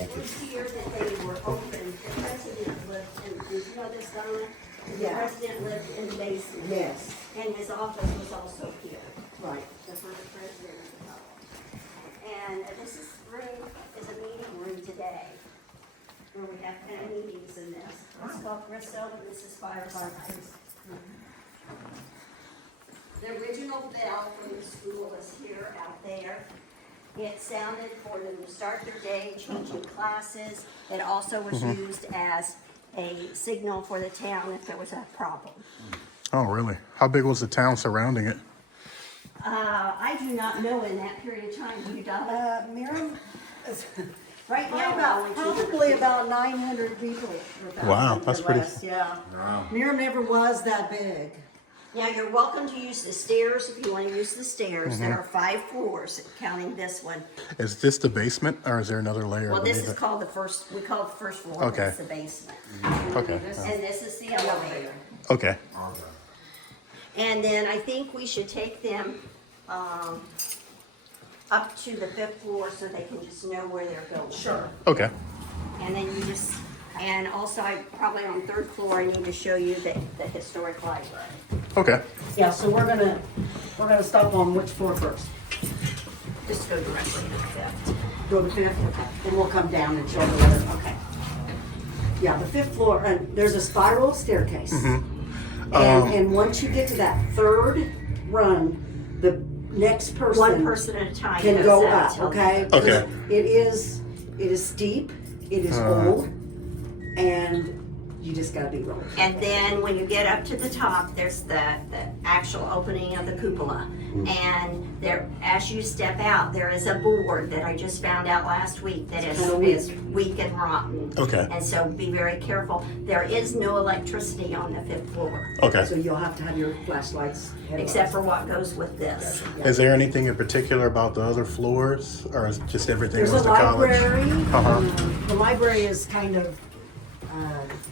it was here that they were open, the president lived in, did you know this, Donna? The Yeah. president lived in the basement. Yes, And his office was also here. right. The first president of the college. And this room is a meeting room today, where we have kind of meetings in this. It's called Grisso, and this is Fireside. The original bell from the school is here, out there. It sounded for them to start their day, changing classes. It also was used as a signal for the town if there was a problem. Oh, really? How big was the town surrounding it? I do not know in that period of time, do you, Donna? Merom, Right now, we're only 200 probably people. about 900 people. Or Wow, 1,000 that's or pretty- less, yeah. Merom never was that big. Now, you're welcome to use the stairs if you want to use the stairs. There are 5 floors, counting this one. Is this the basement, or is there another layer Well, this beneath is it? called the first, we call it the first floor, Okay. that's the basement. Okay. And this is the elevator. Okay. And then I think we should take them up to the 5th floor so they can just know where they're going. Sure. Okay. And then you just, and also I probably on 3rd floor, I need to show you the historic library. Okay. Yeah, so we're gonna stop on which floor first? Just go directly to the 5th. Go to the 5th, okay. Then we'll come down and show the other. Okay. Yeah, the 5th floor, and there's a spiral staircase. And once you get to that 3rd run, the next person. One person at a time. Can goes go out up, till- okay? Okay. It is steep, it is old, and you just gotta be really. And then when you get up to the top, there's the actual opening of the cupola. And there, as you step out, there is a board that I just found out last week that kinda weak. is weak and rotten. Okay. And so be very careful. There is no electricity on the 5th floor, Okay. So you'll have to have your flashlights. except for what goes with this. Is there anything in particular about the other floors, or is just everything There's a was the college? library. Uh-huh. The library is kind of,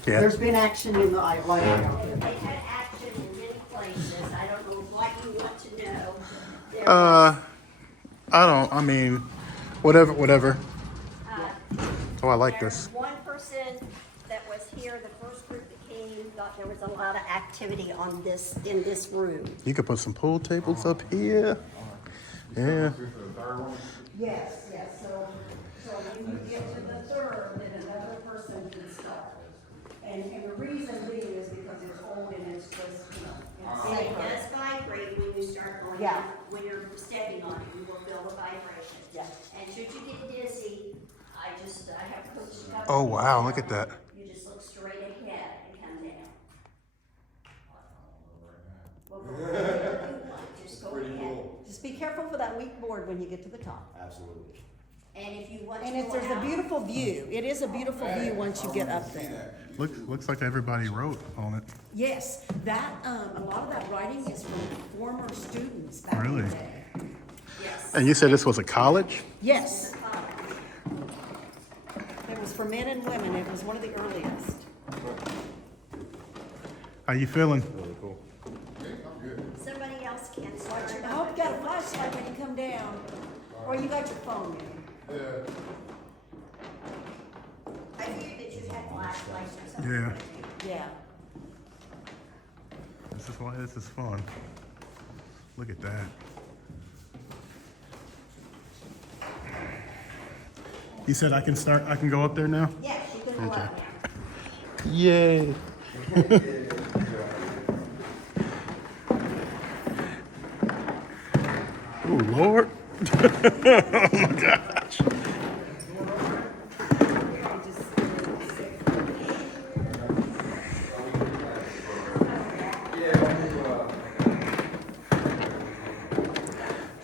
Yeah. there's been action in the library out there. They had action in many places. I don't know what you want to know. There I mean, whatever. Oh, I like There's this. one person that was here, the first group that came, thought there was a lot of activity on this, in this room. You could put some pool tables up here. Yeah. Yes, so when you get to the 3rd, then another person can start. And the reason being is because it's old and it's just, And it does vibrate when you start going, Yeah. when you're stepping on it, you will feel the vibration. Yeah. And should you get dizzy, I have coached a couple. Oh, wow, people look at that. You just look straight ahead and come down. Well, go ahead. Just go ahead. Just be careful for that weak board when you get to the top. Absolutely. And if you want to And go there's a out- beautiful view. It is a beautiful view once you get up there. Looks like everybody wrote on it. Yes, that, a lot of that writing is from former students back in Really? the day. Yes. And you said this was a college? Yes. It was for men and women. It was one of the earliest. How you feeling? Somebody else can start. I hope you got a flashlight when you come down. Or you got your phone maybe. I figured that you had flashlights or something. Yeah. Yeah. This is why this is fun. Look at that. You said I can go up there now? Yes, you can go up there. Yay. Oh, Lord. Oh my gosh.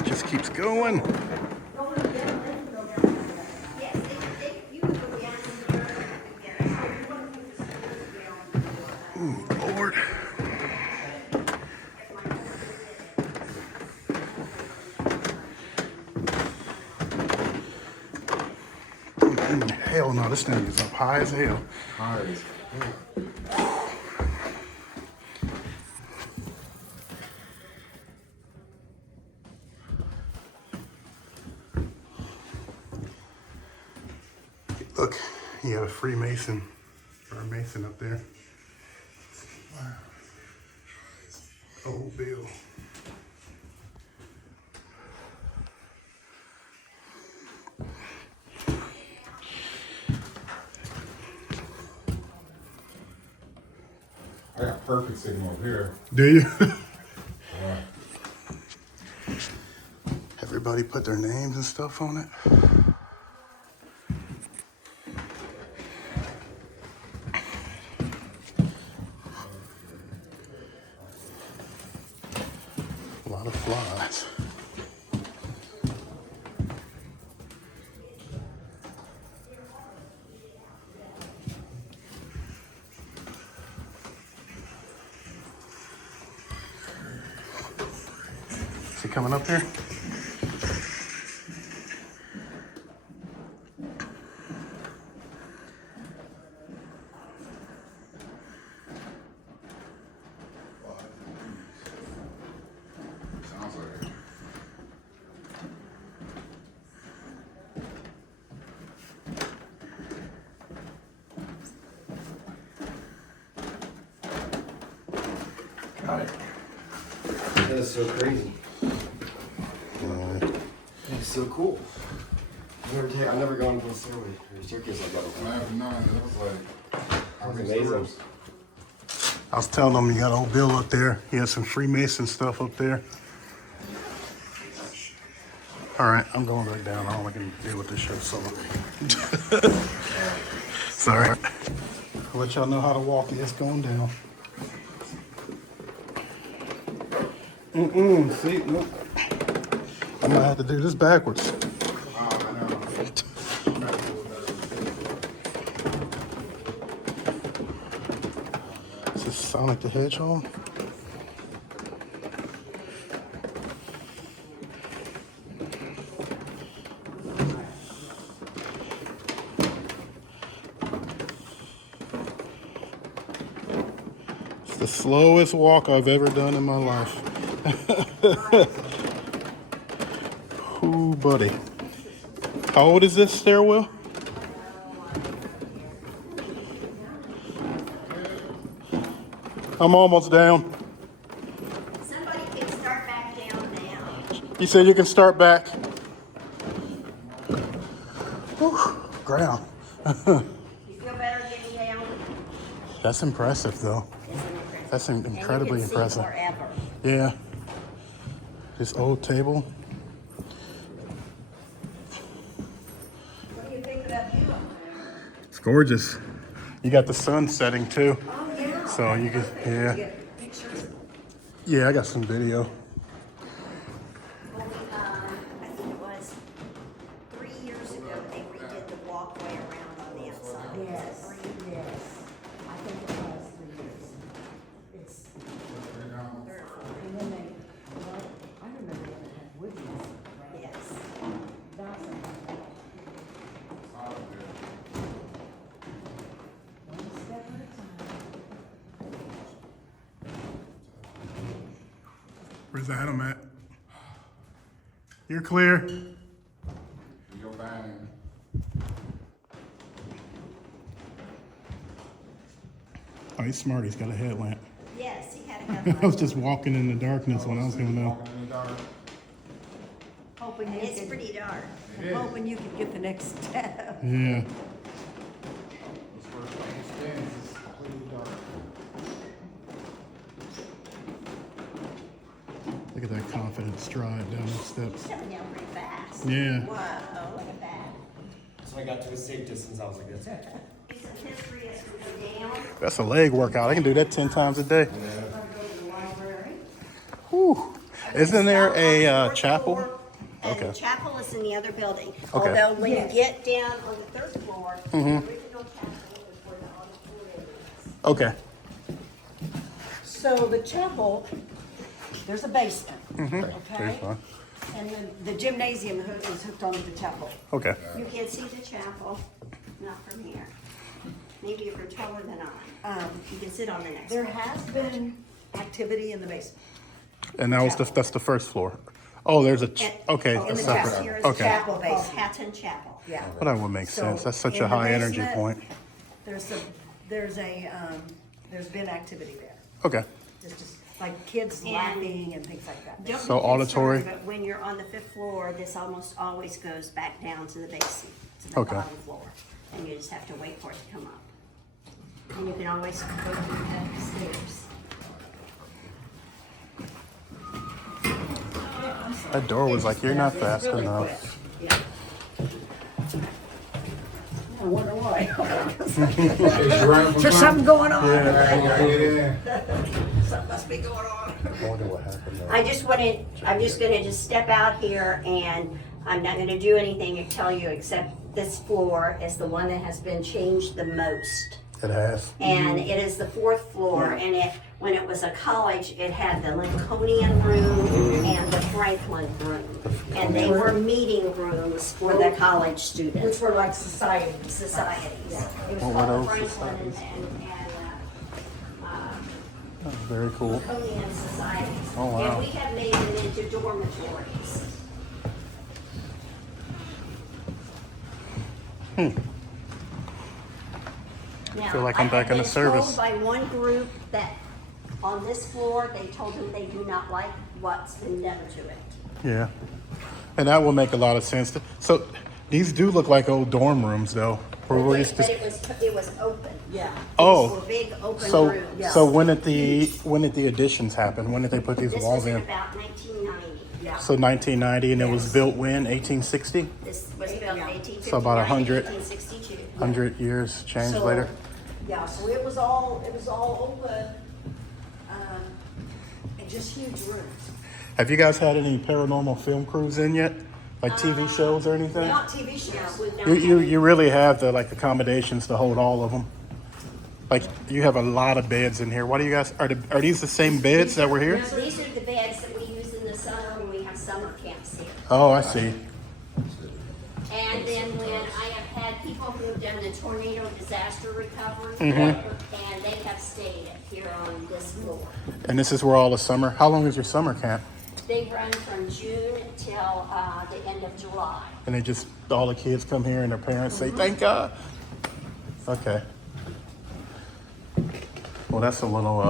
Just keeps going. Yes, you can go down in there and get it. So you want to put the screws down. Ooh, Lord. Hell no, this thing is up high as hell. Look, you got a Freemason or a Mason up there. Wow. Oh, Bill. I got perfect signal up here. Do you? Yeah. Everybody put their names and stuff on it. A lot of flies. Is he coming up here? Sounds like it. Got it. That is so crazy. It's so cool. I've never gone to a stairway or staircase like that When I before. have none, it was like, how That's many amazing. stores? I was telling them you got old Bill up there. He has some Freemason stuff up there. All right, I'm going back down. All I can deal with this shit solo. Sorry. I'll let y'all know how to walk it. It's going down. See, nope. I'm gonna have to do this backwards. I know. Is this Sonic the Hedgehog? It's the slowest walk I've ever done in my life. Ooh, buddy. How old is this stairwell? I'm almost down. Somebody can start back down now. You said you can start back. Whew, ground. You feel better getting down? That's impressive, though. That's incredibly and you can impressive. See forever. Yeah. This old table. What do you think of that view? It's gorgeous. You got the sun setting too. Oh, yeah. So you can, yeah. Get pictures. Yeah, I got some video. Well, I think it was 3 years ago, they redid the walkway around on the outside. Yes, yes. I think it was 3 years. It's, and then they, well, I remember when it had wood use. Yes. That's a one step at a time. Where's Adam at? You're clear. Your bang. Oh, he's smart. He's got a headlamp. Yes, he had a I was headlight. just walking in the darkness when I was going out. Walking in the dark. Hoping you It's could, pretty dark. hoping you could get the next step. Yeah. This first thing it spins is completely dark. Look at that confident stride down the steps. Coming down pretty fast. Yeah. Whoa, look at that. So I got to a safe distance. I was like, that's it. Do some history as we go down. That's a leg workout. I can do that 10 times a day. Go to the library. Whew. Isn't there a Fourth chapel? floor, And Okay. the chapel is in the other building. Okay. Although when Yes. you get down on the third floor, the original chapel is where the auditorium is. Okay. So the chapel, there's a basement, Very okay? fun. And then the gymnasium is hooked onto the chapel. Okay. You can see the chapel, not from here. Maybe if you're taller than I. You can sit on the next There one. has been activity in the basement. And that's the first floor. Oh, there's a, And- okay, in a the separate, chapel. Here is a okay. chapel, Called basically. Hatton Chapel. Yeah. Well, that would make So, sense. That's such in a the high energy basement, point. There's been activity there. Okay. Just like kids And- laughing and things like that. Don't So be auditory? concerned, but when you're on the 5th floor, this almost always goes back down to the basement, to the Okay. bottom floor. And you just have to wait for it to come up. And you can always go through the stairs. That door was like, you're not fast enough. I wonder why. Is you running from There's something going on. Yeah. Something must be going on. I wonder what happened there. I'm just gonna just step out here and I'm not gonna do anything and tell you except this floor is the one that has been changed the most. It has. And it is the 4th floor, and when it was a college, it had the Lincolnian room and the Franklin room. And they were meeting rooms for the college Which students, were like society. societies. It was What were called those Franklin societies? and That's very cool. Lincolnian societies. Oh, wow. And we have made them into dormitories. Now, Feel like I'm back in the I service. have been told by one group that on this floor, they told them they do not like what's been done to it. Yeah. And that will make a lot of sense. So these do look like old dorm rooms though. Where we used But to, it was open. Yeah. oh, These were big open so, rooms. so when did the additions happen? When did they put these This walls was in in? about 1990. Yeah. So 1990 and it was Yes. built when? 1860? This was built in Yeah. 1859, So about 100. 1862. 100 years change So, later? Yeah, so it was all open, and just huge rooms. Have you guys had any paranormal film crews in yet? Like TV shows or anything? Not TV No, shows. we've not You really have the like accommodations to hold all of them. Like you have a lot of beds in here. What do you guys are these the same beds that were here? These are the beds that we use in the summer when we have summer camps here. Oh, I see. And then when I have had people who have done the tornado disaster recovery, Mm-hmm. and they have stayed here on this floor. And this is where all the summer. How long is your summer camp? They run from June till the end of July. And they just all the kids come here and their parents say thank God. Okay. Well, that's a little.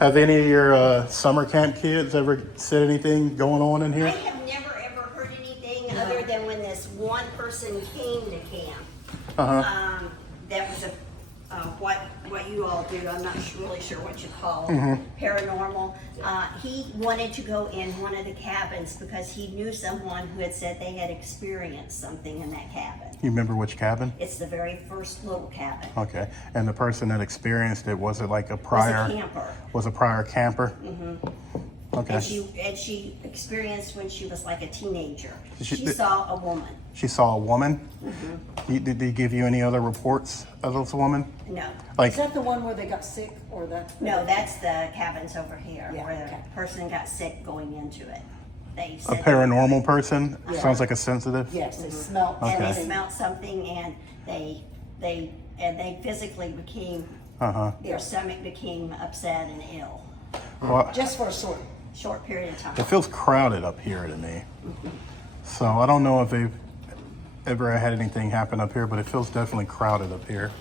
Have any of your summer camp kids ever said anything going on in I here? have never ever heard anything other than when this one person came to camp. Uh-huh. That was what you all do. I'm not really sure what you call Mm-hmm. paranormal. He wanted to go in one of the cabins because he knew someone who had said they had experienced something in that cabin. You remember which cabin? It's the very first little cabin. Okay. And the person that experienced it, was it like a prior? camper. Was a prior camper? Mm-hmm. Okay. And she experienced when she was like a teenager. She- She saw a woman. She saw a woman. Mm-hmm. Did they give you any other reports of this woman? No. Like, Is that the one where they got sick or the? No, that's the cabins over here Yeah, where okay. the person got sick going into it. They a said paranormal person? Yeah. Sounds like a sensitive. Yes, they smelled. and they Okay. smelled something and they physically became Uh-huh. their stomach became upset and ill. Well, Just for a Short period of time. it feels crowded up here to me. So I don't know if they've ever had anything happen up here, but it feels definitely crowded up here.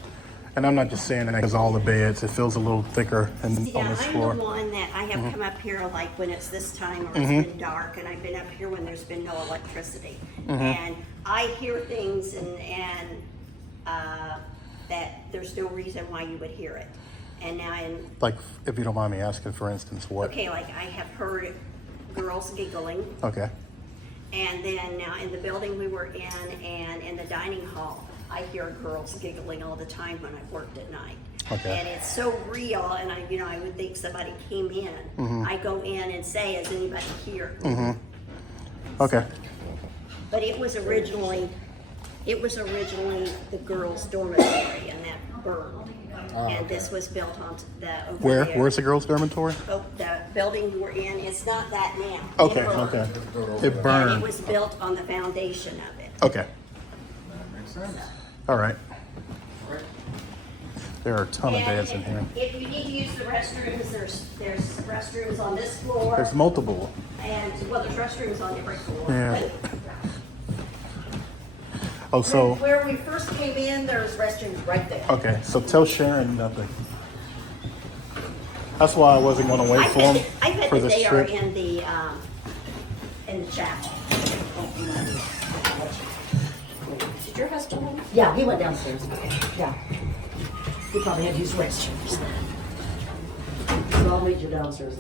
And I'm not just saying that because all the beds, it feels a little thicker on Yeah, this I'm floor. the one that I have come up here like when it's this time or it's been dark, and I've been up here when there's been no electricity. And I hear things and that there's no reason why you would hear it. And now Like, if you don't mind me asking, for instance, what? okay, like I have heard girls giggling, Okay. and then now in the building we were in and in the dining hall, I hear girls giggling all the time when I worked at night. Okay. And it's so real, and I would think somebody came in. I go in and say, is anybody here? Okay. But it was originally the girls' dormitory, and that burned. And this was built on the over Where? there. Where's the girls' dormitory? Oh, the building we're in, it's not that now. Okay, It burned. okay. It And burned. it was built on the foundation of it. Okay. That makes sense. All right. There are a ton of And beds in here. If you need to use the restrooms, there's restrooms on this floor. There's multiple. And, well, there's restrooms on every floor. Yeah. But Oh, so, Where we first came in, there's restrooms right there. okay, so tell Sharon nothing. That's why I wasn't gonna wait for him I bet for that the they are strip. in the chapel. Did your husband leave? Yeah, he went downstairs. Yeah. He probably had to use the restrooms. So I'll meet you downstairs.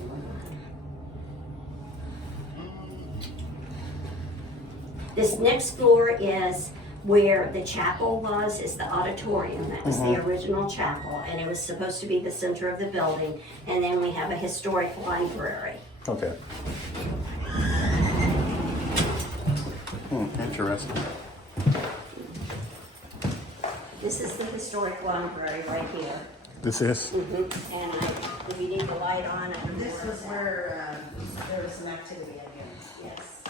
This next floor is where the chapel was, is the auditorium. That was the original chapel, and it was supposed to be the center of the building. And then we have a historic library. Okay. Interesting. This is the historic library right here. This is? And if you need the light on, I can This warm was it. where there was some activity, I guess. Yes.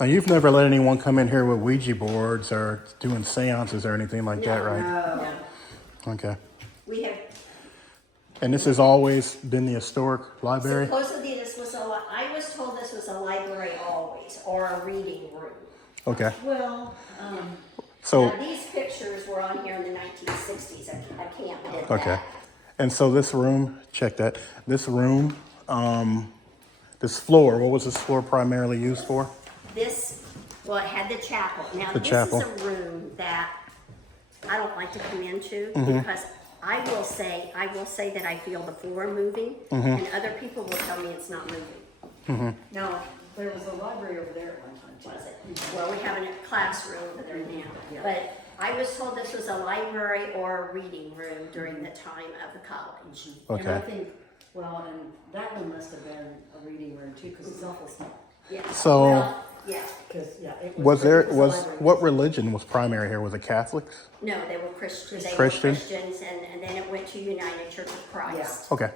Now, you've never let anyone come in here with Ouija boards or doing seances or anything like that, right? No. Okay. We have, And this has always been the historic library? supposedly this was I was told this was a library always, or a reading room. Okay. Well, So, Now, these pictures were on here in the 1960s. I can't admit okay. that. And so this room, check that. This room, this floor, what was this floor primarily used for? This, well, it had the chapel. Now, The this chapel. is a room that I don't like to come into Mm-hmm. because I will say that I feel the floor moving, Mm-hmm. and other people will tell me it's not moving. no, there was a library over there at one time. Was it? Well, we have a classroom over there now. But I was told this was a library or a reading room during the time of the college. And I Okay. think, well, and that one must have been a reading room too, because it's awful small. Yeah. So, Well, yeah. Because, yeah, it was there, it a was, library. what religion was primary here? Was it Catholics? No, they were Christians. They Christian? were Christians, and then it went to United Church of Christ. Okay.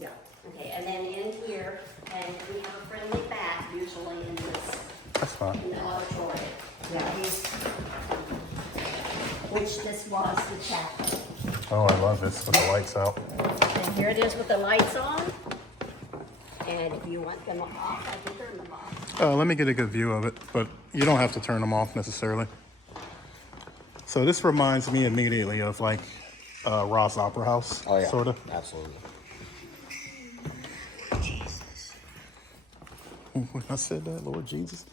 Yeah. Okay, and then in here, and we have a friendly bat usually in this, That's fine. in the auditorium. Yeah. Which this was the chapel. Oh, I love this with the lights out. And here it is with the lights on. And if you want them off, I can turn them off. Let me get a good view of it, but you don't have to turn them off necessarily. So this reminds me immediately of like Ross Opera House, Oh yeah. sort of. Absolutely. When I said that, Lord Jesus.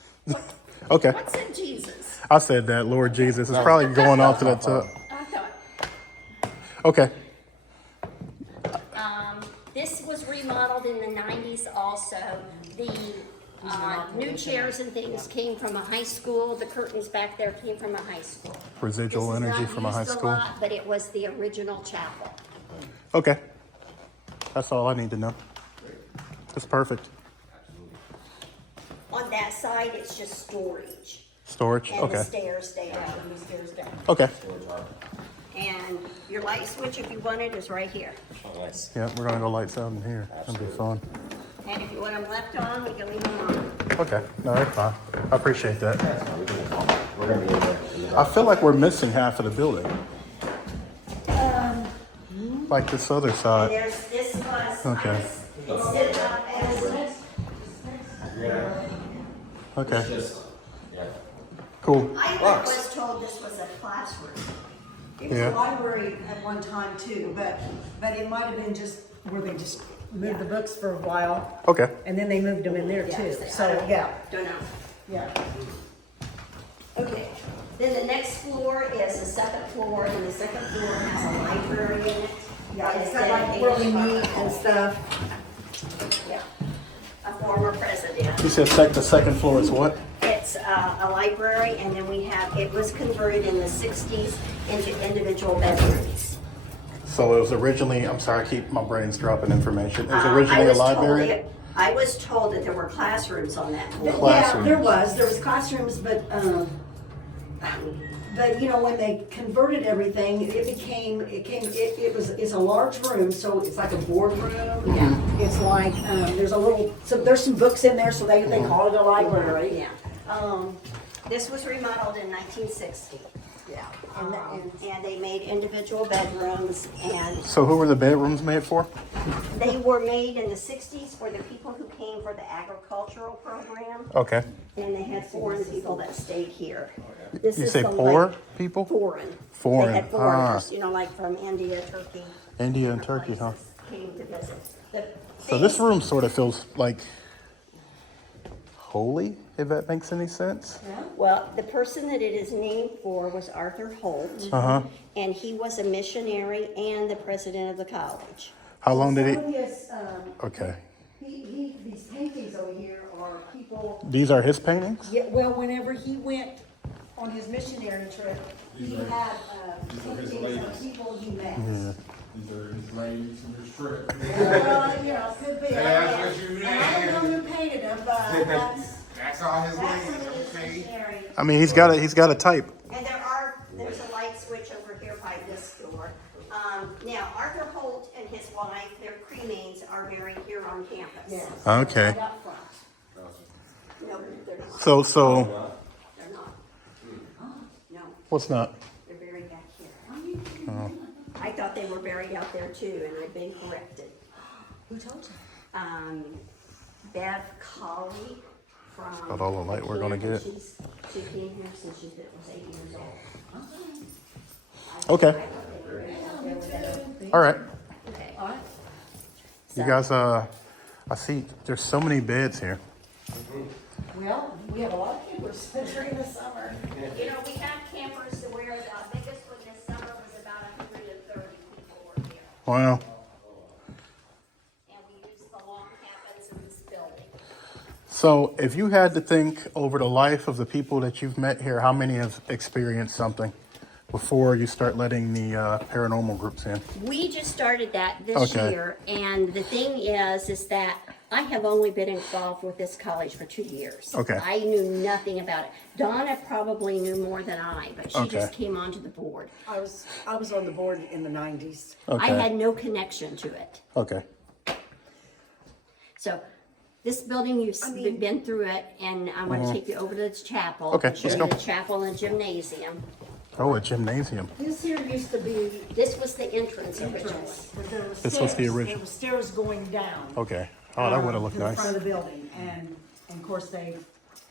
Okay, What's in Jesus? I said that, Lord Jesus. It's probably going off to the top. I thought, Okay. this was remodeled in the 90s also. The new chairs and things came from a high school. The curtains back there came from a high school. Residual This is energy not from a high used school. lot, but it was the original chapel. Okay. That's all I need to know. That's perfect. On that side, it's just storage. Storage? And the Okay. stairs down, and the stairs down. Okay. And your light switch, if you want it, is right here. Oh, nice. Yeah, we're gonna go lights out in here. That'll be fun. And if you want them left on, we can leave them on. Okay. No, that's fine. I appreciate that. We're gonna be in there. In the I feel like we're missing half of the building. Like this other And side. this was, Okay. it's set up as, Okay. just, yeah. Cool. I Rocks. was told this was a classroom. It was Yeah. a library at one time too, but it might have been just where they just moved the books for a while, Okay. and then they moved them in there too. So, yeah, Don't know. yeah. Okay, then the next floor is the second floor, and the second floor has a library in it. Yeah, it's Instead got of like where we being- meet and stuff. Yeah, a former president. You said the second floor is what? It's a library, and then we have, it was converted in the 60s into individual bedrooms. So it was originally, I'm sorry, my brain's dropping information. It was I originally a was told library? it- I was told that there were classrooms on that floor. Classrooms. Yeah, there was classrooms, but you know, when they converted everything, it's a large room, so it's like a boardroom. Yeah. It's like, there's some books in there, so they call it a library. Yeah. This was remodeled in 1960. Yeah. And they made individual bedrooms, and So who were the bedrooms made for? they were made in the 60s for the people who came for the agricultural program. Okay. And they had foreign people that stayed here. This You is say the poor lake- people? Foreign. Foreign, They had foreigners, you know, like from India, Turkey. India and different Turkey, huh? places Came to visit. The So this thing- room sort of feels like holy, if that makes any sense. Well, the person that it is named for was Arthur Holt. Uh-huh. And he was a missionary and the president of the college. How long did Some of he? his, Okay. these paintings over here are people, These are his paintings? yeah, well, whenever he went on his missionary trip, he had, These are his paintings ladies. of people he met. These are his ladies and his trip. Well, you know, could be. That's what you And I don't know who painted them, but That's all his that's some ladies, of his okay? missionary. I mean, he's got a type. And there's a light switch over here by this door. Now, Arthur Holt and his wife, their cremains are buried here on campus. Yes. Okay. Right up front. No, they're not. So They're not. No, what's not? they're buried back here. I thought they were buried out there too, and I've been corrected. Who told you? Bev Colley from. About all the light we're gonna get. She came here since she was 8 years old. Okay. All right. Okay. All right. You guys, I see there's so many beds here. Well, we have a lot of campers during the summer. You know, we have campers to where the biggest one this summer was about 130 people were here. Wow. And we used the log cabins in this building. So if you had to think over the life of the people that you've met here, how many have experienced something before you start letting the paranormal groups in? We just started that this Okay. year, and the thing is that I have only been involved with this college for 2 years. Okay. I knew nothing about it. Donna probably knew more than I, but she just Okay. came onto the board. I was on the board in the 90s. Okay. I had no connection to it. Okay. So this building, you've been through it, and I want to take you over to the chapel. Okay, and show let's you go. the chapel and gymnasium. Oh, a gymnasium. This here used to be This was the entrance originally. entrance, but there was This was the stairs. original. There was stairs going down. Okay. Oh, that would have looked to the nice. front of the building, and of course they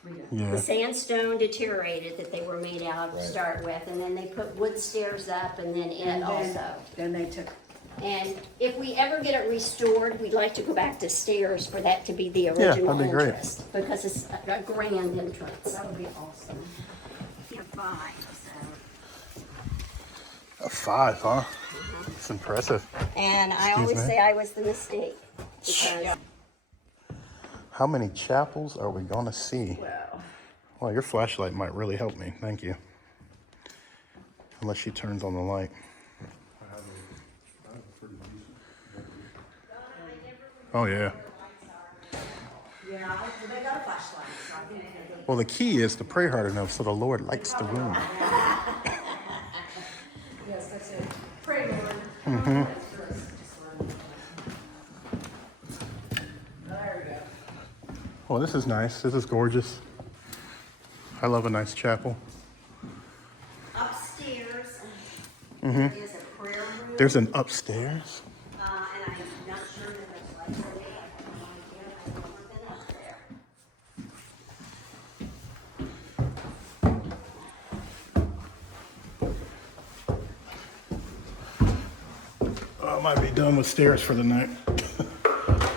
redid it. The Yeah. sandstone deteriorated that they were made out to start with, and then they put wood stairs up, and then it also. Then they took, And if we ever get it restored, we'd like to go back to stairs for that to be the that'd original be great. entrance, because it's a grand entrance. that would be awesome. You're fine, A 5, huh? It's impressive. And I Excuse always me? say I was the mistake, because How many chapels are we going to see? Well, Well, your flashlight might really help me. Thank you. Unless she turns on the light. Oh, yeah. yeah, they got a flashlight, so I think they Well, the key is to pray hard enough so the Lord lights the room. yes, that's it. Pray, Lord. Mm-hmm. There we go. Well, this is nice. This is gorgeous. I love a nice chapel. upstairs is a prayer room. There's an upstairs. And I'm not sure that there's lights in there. I have no idea. I've never been up there. I might be done with stairs for the night.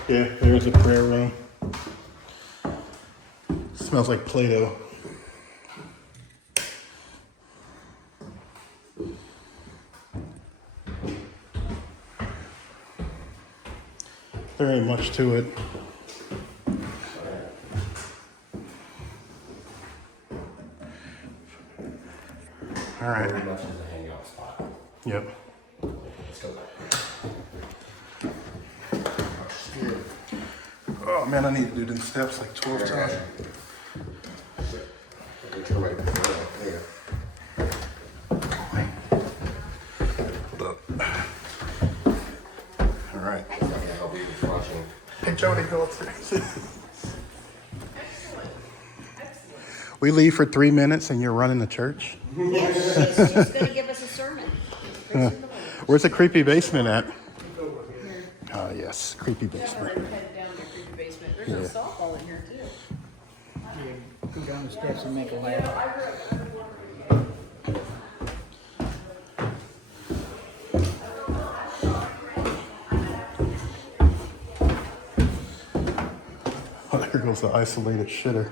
Yeah, there's a prayer room. Smells like Play-Doh. There ain't much to it. All right. Pretty much as a hangout spot. Yep. Let's go. Oh man, I need to do them steps like 12 times. Okay, turn right. There you Hold up. All right. go. Okay, I'll be watching. Hey Jody, go upstairs. We leave for 3 minutes and you're running the church? Yes, she's just gonna give us a sermon. Praise the Lord. Where's the creepy basement at? Oh, yes, creepy basement. Head down to creepy basement. There's a softball in here too. Go down the steps and make a ladder. Oh, there goes the isolated shitter.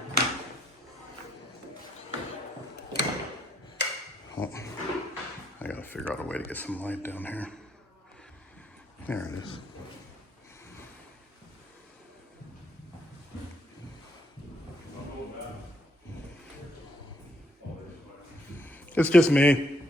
Oh, I gotta figure out a way to get some light down here. There it is. It's just me.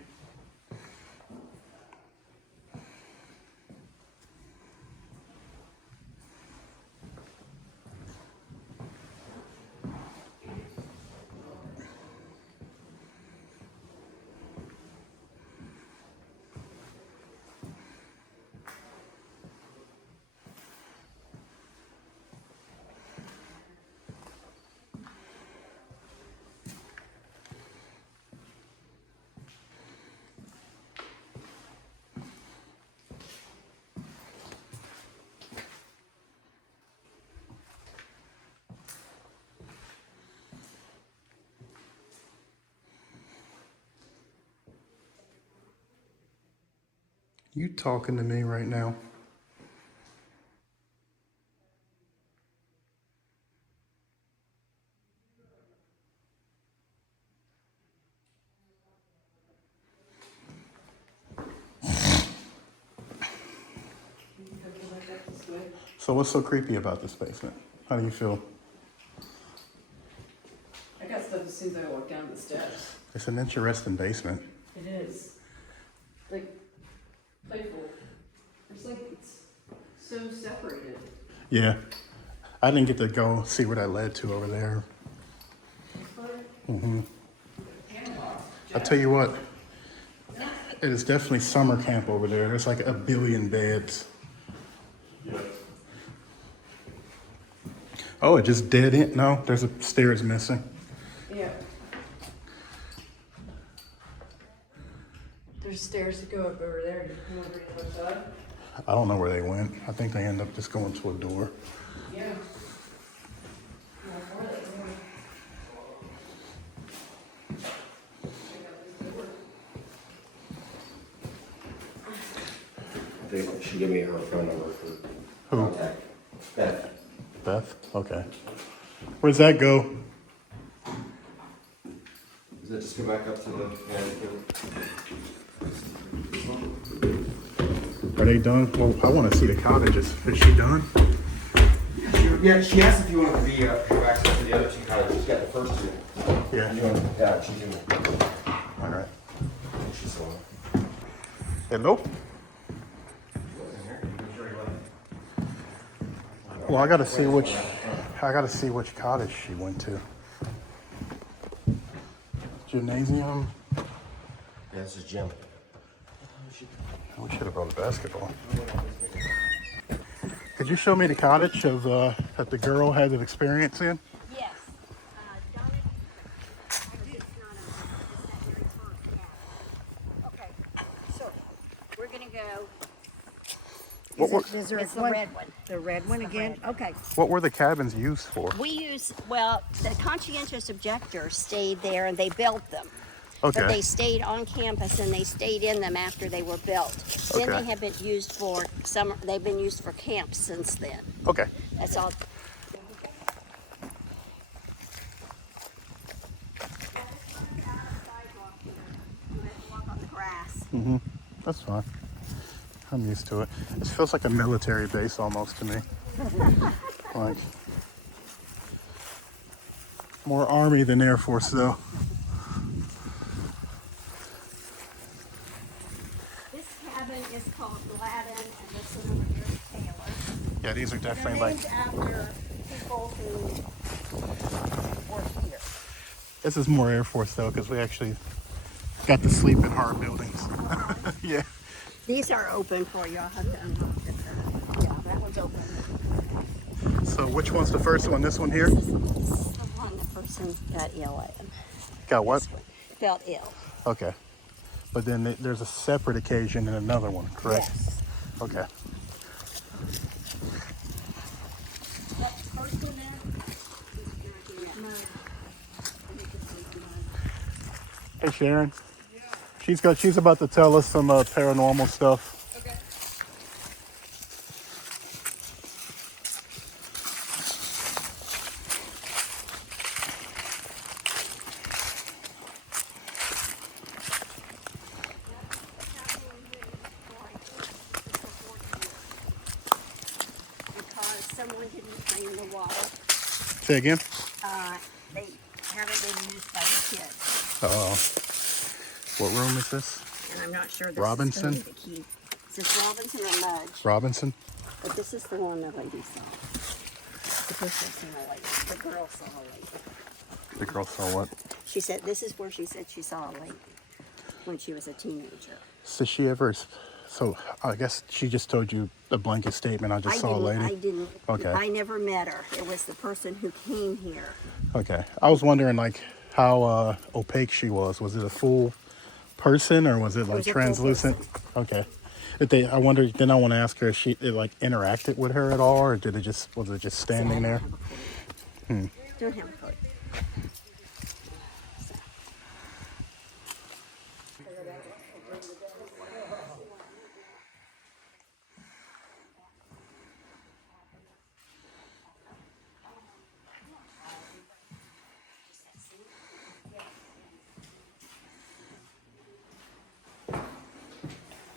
You talking to me right now? So what's so creepy about this basement? How do you feel? I got stuff as soon as I walk down the steps. It's an interesting basement. It is. Like, playful. It's like, it's so separated. Yeah. I didn't get to go see where that led to over there. I'll tell you what, it is definitely summer camp over there. There's like 1 billion beds. Oh, it just dead end? No, there's a stairs missing. Yeah. There's stairs that go up over there and you come over to the other side. I don't know where they went. I think they end up just going to a door. Yeah. I think she gave me her phone number for Who? contact. Beth. Beth? Okay. Where's that go? Does that just go back up to the Are they done? Well, I want to see the cottages. Is she done? Yeah, she asked if you wanted to be have access to the other two cottages. She's got the first two. Yeah. You want, yeah, she's in. All right. She's the one. Hello? Well, I gotta see which cottage she went to. Gymnasium. Yeah, this is Jim. We should have brought a basketball. Could you show me the cottage of that the girl had an experience in? Yes. Donna, I do, it's not it's that very top cabin. Okay, so we're gonna go, Is there it's the red one. The red one again? Okay. What were the cabins used for? We use, well, the conscientious objectors stayed there and they built them. But they Okay. stayed on campus and they stayed in them after they were built. Then Okay. they have been used for summer, they've been used for camps since then. Okay. That's all. Walk on the grass. That's fine. I'm used to it. This feels like a military base almost to me. Like more Army than Air Force though. This cabin is called Gladden, and this one over here is Taylor. Yeah, these are They're definitely like, named after people who were here. this is more Air Force though, because we actually got to sleep in hard buildings. Yeah. These are open for you. I'll have to unlock it. Yeah, that one's open. So which one's the first one? This one here? This is the one, the first person got ill. Got what? Felt ill. Okay. But then there's a separate occasion and another one, correct? Yes. Okay. Hey Sharon. She's about to tell us some paranormal stuff. Okay. Because someone didn't clean the water. Say again? They haven't been used by the kids. What room is this? And I'm not sure this Robinson? is going to be the key. Is this Robinson or Mudge? Robinson? But this is the one the lady saw. The person seen a lady. The girl saw a lady. The girl saw what? She said, this is where she said she saw a lady when she was a teenager. So she ever... So I guess she just told you a blanket statement. I just saw a lady. I didn't. Okay. I never met her. It was the person who came here. Okay. I was wondering like how opaque she was. Was it a full person or was it like was a full translucent? Okay. I wonder. Then I want to ask her if it like interacted with her at all, or was it just standing there? Don't have a clue.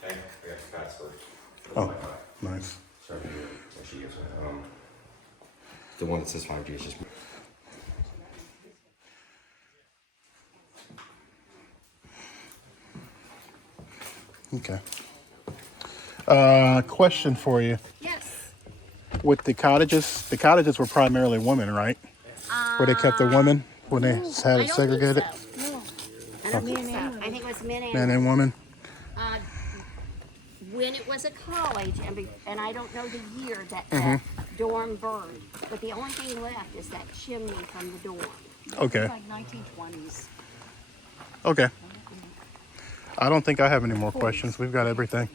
I got the password. Oh, nice. Sorry, what she gives me. The one that says 5G is just. Okay. Question for you. Yes. With the cottages were primarily women, right? Where they kept the women when they had it segregated? No. I don't think so. I think it was men and Men and women? when it was a college, and I don't know the year that the dorm burned, but the only thing left is that chimney from the dorm. Okay. Like 1920s. Okay. I don't think I have any more questions. We've got everything.